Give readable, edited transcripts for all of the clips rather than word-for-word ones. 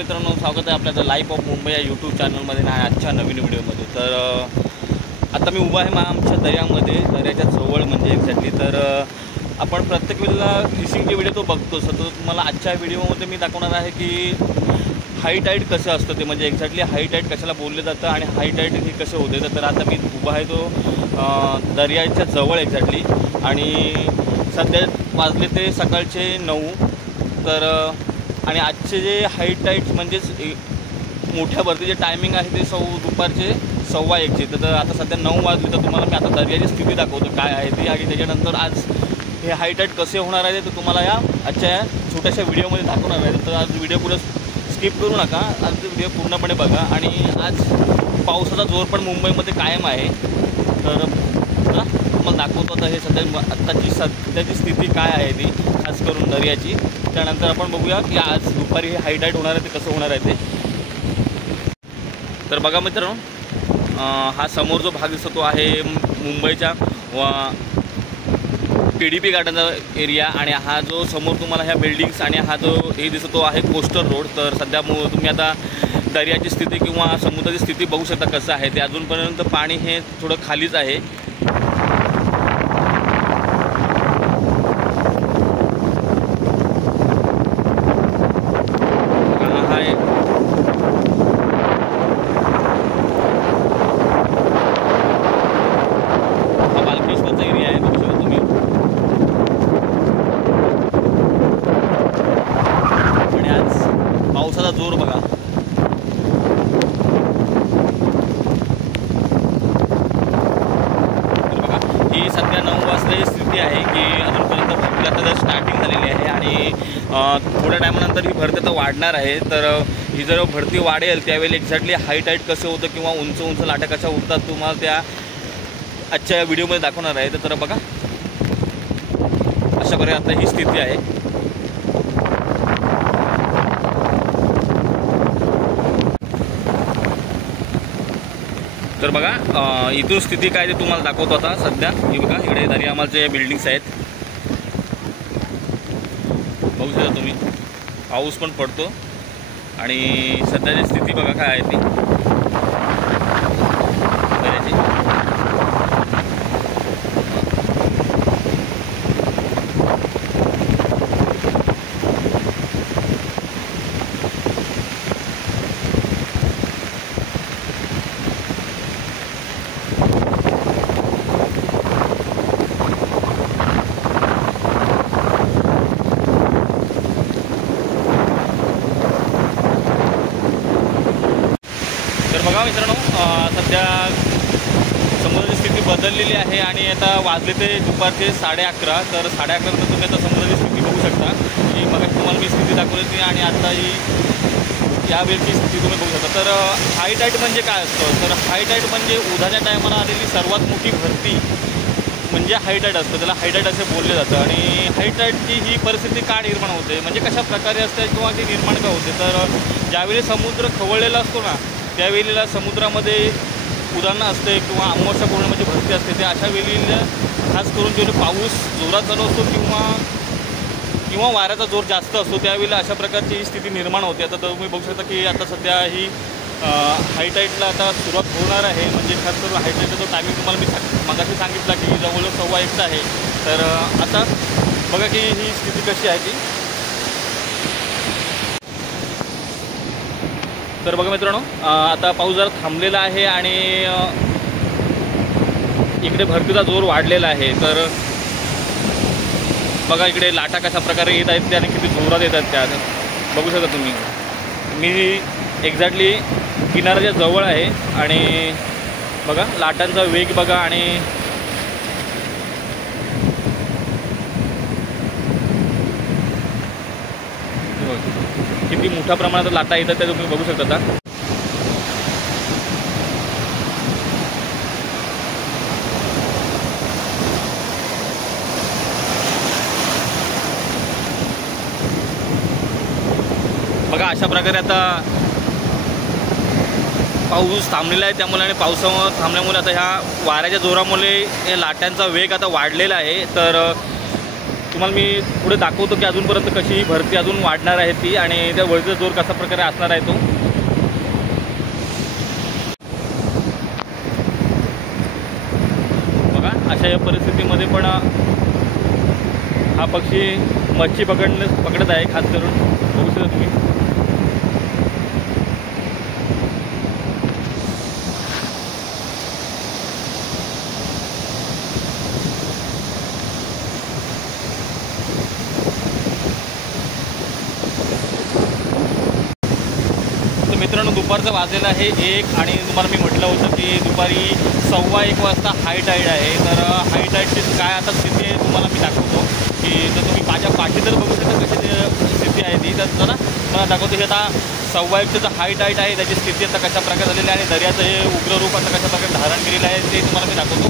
मित्रांनो, स्वागत आहे आपल्याचं लाईफ ऑफ मुंबई या यूट्यूब चॅनलमध्ये आणि आजच्या नवीन व्हिडिओमध्ये। तर आता मी उभा आहे आमच्या दर्यामध्ये, दर्याच्या जवळ म्हणजे एक्झॅक्टली। तर आपण प्रत्येक वेळेला फिशिंगचे व्हिडिओ तो बघतोच, तर तुम्हाला आजच्या व्हिडिओमध्ये मी दाखवणार आहे की हाय टाईड कसं असतं ते, म्हणजे एक्झॅक्टली हाय टाईड कशाला बोललं जातं आणि हाय टाईड हे कसे होते। तर आता मी उभा आहे तो दर्याच्या जवळ एक्झॅक्टली, आणि सध्या वाजले ते सकाळचे 9। तर आणि आजचे जे हाय टाईड्स म्हणजेच मोठ्या भरतीचे टायमिंग आहे ते दुपारचे 1:15चे। तर आता सध्या 9 वाजले, तर तुम्हाला मी आता दर्याची स्थिती दाखवतो काय आहे ती, आणि त्याच्यानंतर आज हे हाय टाईड कसे होणार आहे ते तुम्हाला या आजच्या छोट्याशा व्हिडिओमध्ये दाखवणार आहे। तर आज व्हिडिओ पुढे स्किप करू नका, आज व्हिडिओ पूर्णपणे बघा। आणि आज पावसाचा जोर पण मुंबईमध्ये कायम आहे, तर मला दाखवतो आता हे सध्याची स्थिती काय आहे ती, खास करून दर्याची। त्यानंतर आपण बघूया की आज दुपारी हे हाय टाईड होणार आहे ते कसं होणार आहे ते। तर बघा मित्रांनो, हा समोर जो भाग दिसतो आहे मुंबईच्या PDP गार्डनचा एरिया, आणि हा जो समोर तुम्हाला ह्या बिल्डिंग्स आणि हा जो हे दिसतो आहे कोस्टर रोड। तर सध्या तुम्ही आता दर्याची स्थिती किंवा समुद्राची स्थिती बघू शकता कसं आहे ते। अजूनपर्यंत पाणी हे थोडं खालीच आहे। पावसाचा जोर बघा, तर बघा ही सध्या 9 वाजताची स्थिती आहे की अजूनपर्यंत भरती आता स्टार्टिंग झालेली आहे, आणि थोड्या टायमानंतर ही भरती आता वाढणार आहे। तर ही जर भरती वाढेल त्यावेळी एक्झॅक्टली हाय टाईड कसं होतं किंवा उंच उंच लाटा कशा उठतात तुम्हाला त्या आजच्या व्हिडिओमध्ये दाखवणार आहे। तर बघा अशा प्रकारे आता ही स्थिती आहे। तर बघा इथून स्थिती काय ते तुम्हाला दाखवतो आता सध्या। ही बघा इकडे दर्यामालचे बिल्डिंग्स आहेत, बघू शकता तुम्ही, पाऊस पण पडतो, आणि सध्याची स्थिती बघा काय आहे ती दर्याची। बघा मित्रांनो, सध्या समुद्राची स्थिती बदललेली आहे, आणि आता वाजले ते दुपारचे 11:30। तर 11:30 नंतर तुम्ही आता समुद्राची स्थिती बघू शकता की मग तुम्हाला मी स्थिती दाखवली होती, आणि आता ही या वेळची स्थिती तुम्ही बघू शकता। तर हाय टाईड म्हणजे काय असतं, तर हाय टाईड म्हणजे उधाच्या टायमाला आलेली सर्वात मोठी भरती म्हणजे हाय टाईड असतं, त्याला हाय टाईड असे बोलले जातं। आणि हाय टाईडची ही परिस्थिती का निर्माण होते, म्हणजे कशा प्रकारे असते किंवा ती निर्माण का होते, तर ज्यावेळी समुद्र खवळलेला असतो ना त्यावेळेला समुद्रामध्ये उधाण असते किंवा अमावस्या पौर्णिमेची भरती असते, ते अशा वेळेला खास करून जेव्हा पाऊस जोरात चालू असतो किंवा वाऱ्याचा जोर जास्त असतो त्यावेळेला अशा प्रकारची ही स्थिती निर्माण होते। आता तुम्ही बघू शकता की आता सध्या ही हाय टाईडला आता सुरुवात होणार आहे, म्हणजे खास करून हाय टाईडचा जो टायमिंग तुम्हाला मी मगाशी सांगितला की जवळजवळ 1:15 आहे। तर आता बघा की ही स्थिती कशी आहे ती। तर बघा मित्रांनो, आता पाऊस जरा थांबलेला आहे, आणि इकडे भरतीचा जोर वाढलेला आहे। तर बघा इकडे लाटा कशा प्रकारे येत आहेत त्या, आणि किती जोरात येतात त्या बघू शकता तुम्ही। मी एक्झॅक्टली किनाऱ्याच्या जवळ आहे, आणि बघा लाटांचा वेग बघा, आणि किती मोठ्या प्रमाणात लाटा येतात त्या तुम्ही बघू शकता। बघा अशा प्रकारे आता पाऊस थांबलेला आहे त्यामुळे, आणि पावसामुळे थांबल्यामुळे आता ह्या वाऱ्याच्या जोरामुळे या लाटांचा वेग आता वाढलेला आहे। तर तुम्हाला मी पुढे दाखवतो की अजूनपर्यंत कशी ही भरती अजून वाढणार आहे ती आणि त्या वळीचा जोर कशा प्रकारे असणार आहे तो. बघा अशा या परिस्थितीमध्ये पण हा पक्षी मच्छी पकडत आहे. खास करून बघू शकता तुम्ही. मित्रांनो दुपारचं वाजलेलं आहे 1 आणि तुम्हाला मी म्हटलं होतं की दुपारी 1:15 वाजता हाय टाईड आहे. तर हाय टाईडची काय आता स्थिती आहे तुम्हाला मी दाखवतो की जर तुम्ही माझ्या पाठी तर बघू शकता कशी स्थिती आहे ती. तर चला मला दाखवतो हे आता 1:15चं जो हाय टाईड आहे त्याची स्थिती आता कशा प्रकारे झालेली आहे आणि दर्याचं हे उग्र रूप आता कशा प्रकारे धारण केलेलं आहे ते तुम्हाला मी दाखवतो.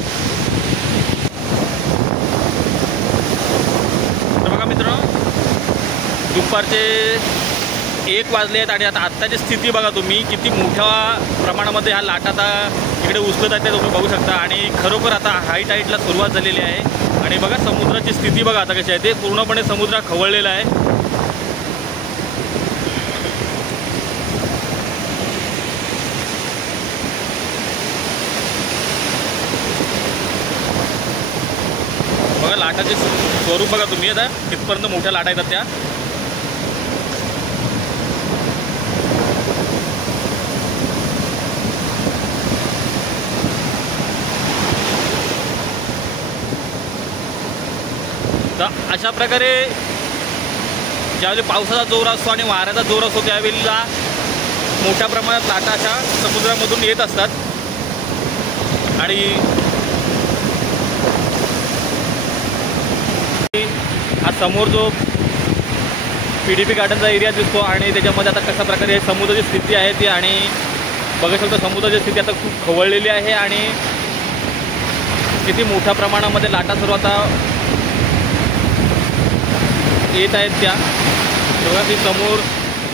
तर बघा मित्रांनो दुपारचे 1 वाजले आहेत आणि आता आत्ताची स्थिती बघा तुम्ही किती मोठ्या प्रमाणामध्ये ह्या लाटा आता इकडे उचलत आहेत ते तुम्ही बघू शकता. आणि खरोखर आता हाय टाईडला सुरुवात झालेली आहे. आणि बघा समुद्राची स्थिती बघा आता कशी आहे ते पूर्णपणे समुद्र खवळलेला आहे. बघा लाटाचे स्वरूप बघा तुम्ही आता कितपर्यंत मोठ्या लाटा येतात त्या. तर अशा प्रकारे ज्यावेळी पावसाचा जोर असतो आणि वाऱ्याचा जोर असतो त्यावेळेला मोठ्या प्रमाणात लाटा अशा समुद्रामधून येत असतात. आणि हा समोर जो PDP गार्डनचा एरिया दिसतो आणि त्याच्यामध्ये आता कशा प्रकारे समुद्राची स्थिती आहे ती आणि बघू शकतो समुद्राची स्थिती आता खूप खवळलेली आहे आणि किती मोठ्या प्रमाणामध्ये लाटा सर्व आता येत आहेत त्या. बघा ती समोर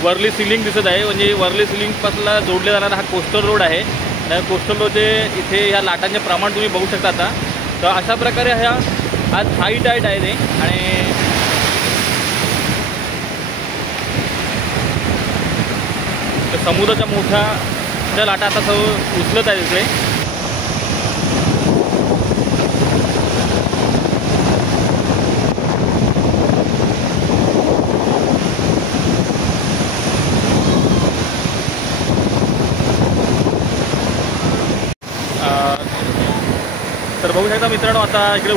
वर्ली सीलिंग दिसत आहे. म्हणजे वर्ली सीलिंगपासून जोडले जाणारा हा कोस्टल रोड आहे. त्या कोस्टल रोडचे इथे ह्या लाटांचे प्रमाण तुम्ही बघू शकता आता. तर अशा प्रकारे ह्या आज हाय टाईड आहे ते आणि समुद्राच्या मोठ्या लाटा आता सर्व उचलत आहेत इकडे. तर बघू शकता मित्रांनो आता इकडे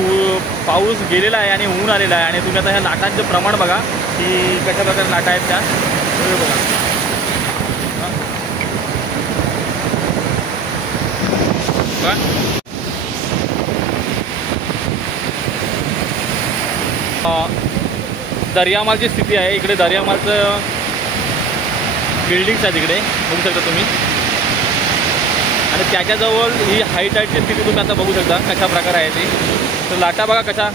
पाऊस गेलेला आहे आणि ऊन आलेला आहे आणि तुम्ही आता ह्या लाटांचं प्रमाण बघा की कशा प्रकारे लाटा आहेत त्या बघा. दर्यामालची स्थिती आहे. इकडे दर्यामालचं बिल्डिंग्स आहेत इकडे बघू शकता तुम्ही आणि त्याच्याजवळ ही हाय टाईडची स्थिती तुम्ही आता बघू शकता कशा प्रकारे आहे ती. तर लाटा बघा कशा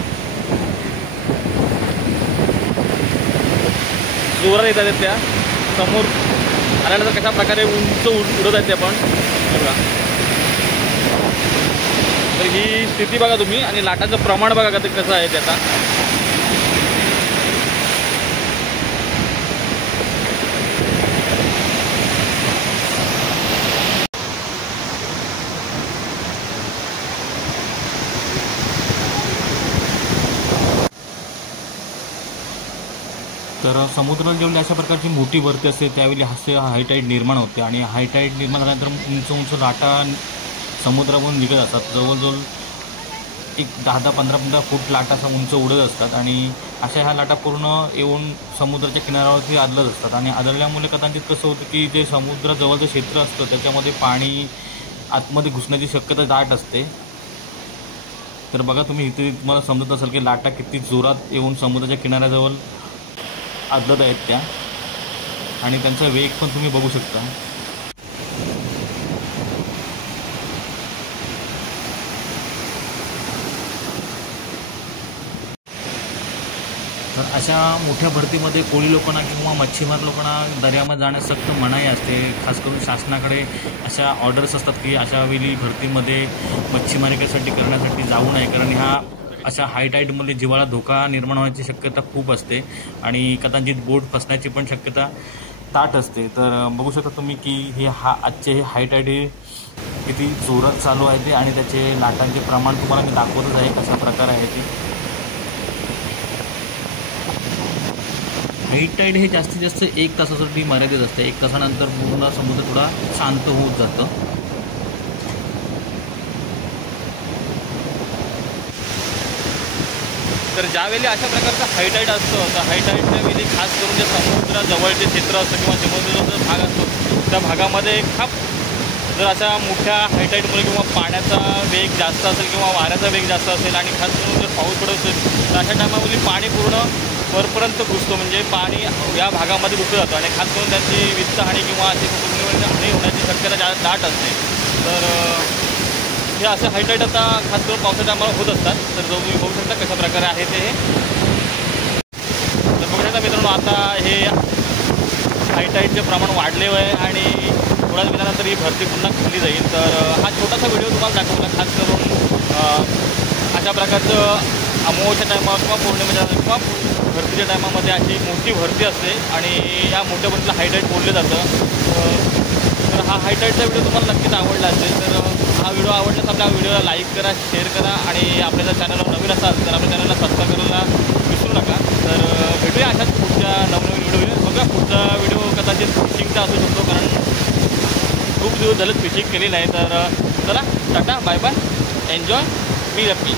जोरात येतात त्या समोर आल्यानंतर कशा प्रकारे उंच उडत आहेत ते पण बघा. तर ही स्थिती बघा तुम्ही आणि लाटाचं प्रमाण बघा कसं आहे ते आता. तर समुद्राला जेवढी अशा प्रकारची मोठी भरती असते त्यावेळी हाय टाईड निर्माण होते आणि हाय टाईड निर्माण झाल्यानंतर उंच उंच लाटा समुद्रामधून निघत असतात. जवळजवळ एक 10-15 फूट लाटा उंच उडत असतात आणि अशा ह्या लाटा पूर्ण येऊन समुद्राच्या किनाऱ्यावरती आदलत असतात आणि आदळल्यामुळे कदाचित कसं होतं की जे समुद्राजवळचं क्षेत्र असतं त्याच्यामध्ये पाणी आतमध्ये घुसण्याची शक्यता दाट असते. तर बघा तुम्ही इथे तुम्हाला समजत असेल की लाटा किती जोरात येऊन समुद्राच्या किनाऱ्याजवळ आदलत आहेत त्या आणि त्यांचा वेग पण तुम्ही बघू शकता. तर अशा मोठ्या भरतीमध्ये कोळी लोकांना किंवा मच्छीमार लोकांना दर्यामध्ये जाण्यास सक्त मनाई असते. खास करून शासनाकडे अशा ऑर्डर्स असतात की अशा वेळी भरतीमध्ये मच्छीमारीसाठी करण्यासाठी जाऊ नये कारण ह्या अशा हाय टाईडमध्ये जिवाला धोका निर्माण होण्याची शक्यता खूप असते आणि कदाचित बोट फसण्याची पण शक्यता ताट असते. तर बघू शकता तुम्ही की हे आजचे हे हाय टाईड हे किती जोरात चालू आहे ते आणि त्याचे लाटांचे प्रमाण तुम्हाला मी दाखवतच आहे कशा प्रकारे आहे ते. हाय टाईड हे जास्तीत जास्त 1 तासासाठी मर्यादित असते. 1 तासानंतर पूर्ण समुद्र थोडा शांत होत जातं. तर ज्यावेळी अशा प्रकारचा हाय टाईड असतो तर हाय टाईडच्या वेळी खास करून जे समुद्राजवळचे क्षेत्र असतं किंवा समुद्राचा भाग असतो त्या भागामध्ये जर अशा मोठ्या हाय टाईडमुळे किंवा पाण्याचा वेग जास्त असेल किंवा वाऱ्याचा वेग जास्त असेल आणि खास करून जर पाऊस पडत असेल तर अशा टायमामध्ये पाणी पूर्ण वरपर्यंत घुसतो, म्हणजे पाणी या भागामध्ये घुसलं जातं आणि खास करून त्यांची वित्तहानी किंवा अशी कुटुंबीय हानी होण्याची शक्यता दाट असते. तर हे असे हाय टाईड आता खास करून पावसाच्या टायमाला होत असतात. तर जो तुम्ही बघू शकता कशा प्रकारे आहे ते. तर बघू शकता मित्रांनो, आता हे हाय टाईडचे प्रमाण वाढले आहे आणि थोड्याच वेळानंतर ही भरती पुन्हा खुलली जाईल. तर हा छोटासा व्हिडिओ तुम्हाला दाखवला खास करून अशा प्रकारचं अमावस्या टायमावर किंवा पौर्णिमेच्या किंवा भरतीच्या टायमामध्ये अशी मोठी भरती असते आणि या मोठ्या भरतीला हाय टाईड बोललं जातं. तर हा हाय टाईडचा व्हिडिओ तुम्हाला नक्कीच आवडला असेल. तर हा व्हिडिओ आवडल्यास आपल्या व्हिडिओला लाईक करा, शेअर करा आणि आपल्या जर चॅनलवर नवीन असाल तर आपल्या चॅनलला सबस्क्राईब करायला विसरू नका. तर भेटूया अशाच पुढच्या नवनवीन व्हिडिओ. बघा पुढचा व्हिडिओ कदाचित फिशिंगचा असू शकतो कारण खूप दिवस झालं फिशिंग केली नाही. तर चला tata bye bye, enjoy, be happy.